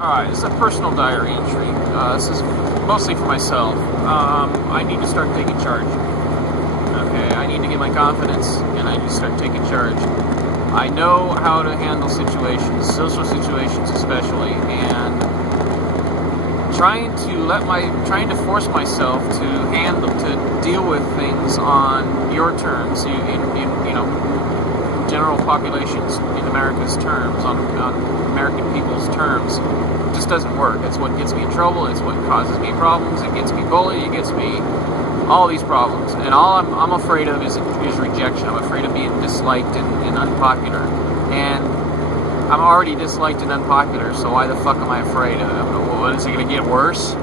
Alright, this is a personal diary entry. This is mostly for myself. I need to start taking charge. Okay, I need to get my confidence, and I need to start taking charge. I know how to handle situations, social situations especially, and trying to force myself to deal with things on your terms, general populations, in America's terms, on American people's terms, just doesn't work. It's what gets me in trouble. It's what causes me problems. It gets me bullied. It gets me all these problems. And all I'm afraid of is rejection. I'm afraid of being disliked and unpopular. And I'm already disliked and unpopular, so why the fuck am I afraid of it? What, is it going to get worse?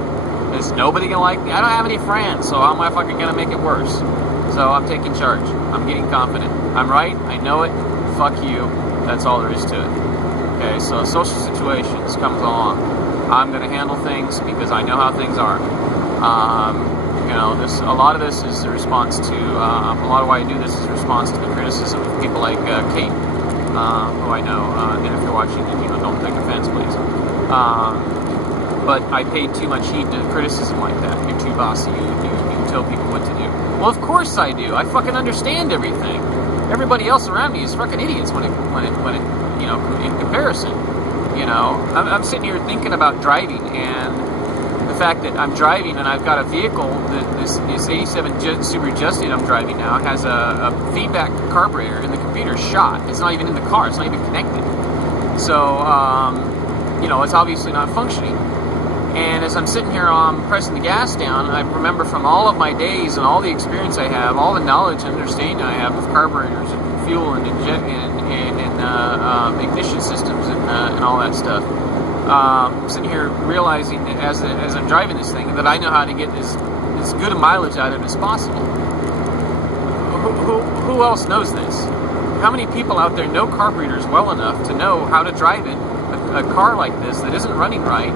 Is nobody going to like me? I don't have any friends, so how am I fucking going to make it worse? So I'm taking charge. I'm getting confident. I'm right. I know it. Fuck you. That's all there is to it. Okay, so social situations comes along. I'm going to handle things because I know how things are. A lot of this is a response to, a lot of why I do this is a response to the criticism of people like Kate, who I know, and if you're watching, don't take offense, please. But I pay too much heed to criticism like that. You're too bossy, you tell people what to do. Well, of course I do. I fucking understand everything. Everybody else around me is fucking idiots when it in comparison. I'm sitting here thinking about driving, and the fact that I'm driving and I've got a vehicle, this 87 Subaru Just I'm driving now, has a feedback carburetor, and the computer's shot. It's not even in the car. It's not even connected. So, it's obviously not functioning. And as I'm sitting here, pressing the gas down, I remember from all of my days and all the experience I have, all the knowledge and understanding I have of carburetors and fuel and ignition systems and all that stuff. I'm sitting here realizing that as I'm driving this thing, that I know how to get as good a mileage out of it as possible. Who else knows this? How many people out there know carburetors well enough to know how to drive it, a car like this that isn't running right,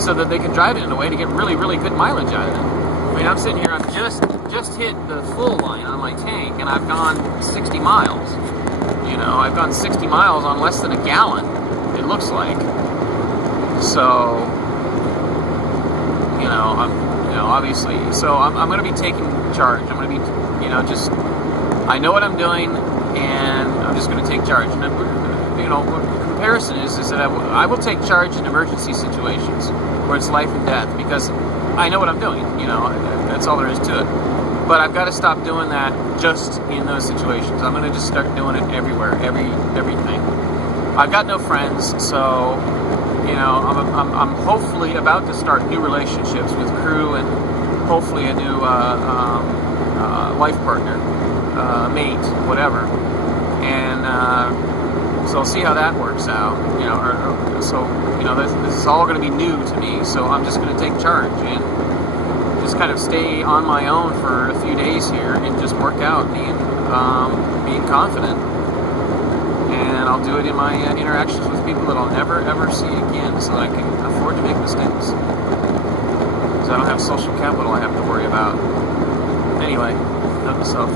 so that they can drive it in a way to get really, really good mileage out of it? I mean, I'm sitting here, I've just hit the full line on my tank, and I've gone 60 miles. I've gone 60 miles on less than a gallon, it looks like. So, obviously, so I'm going to be taking charge. I'm going to be, I know what I'm doing, and I'm just going to take charge. And, comparison is that I will take charge in emergency situations where it's life and death, because I know what I'm doing. That's all there is to it. But I've got to stop doing that just in those situations. I'm going to just start doing it everywhere, everything. I've got no friends, so I'm hopefully about to start new relationships with crew, and hopefully a new life partner, mate, whatever. And so I'll see how that works out. This is all going to be new to me. So I'm just going to take charge and just kind of stay on my own for a few days here and just work out being confident. And I'll do it in my interactions with people that I'll never ever see again, so that I can afford to make mistakes. So I don't have social capital I have to worry about. Anyway, note to self.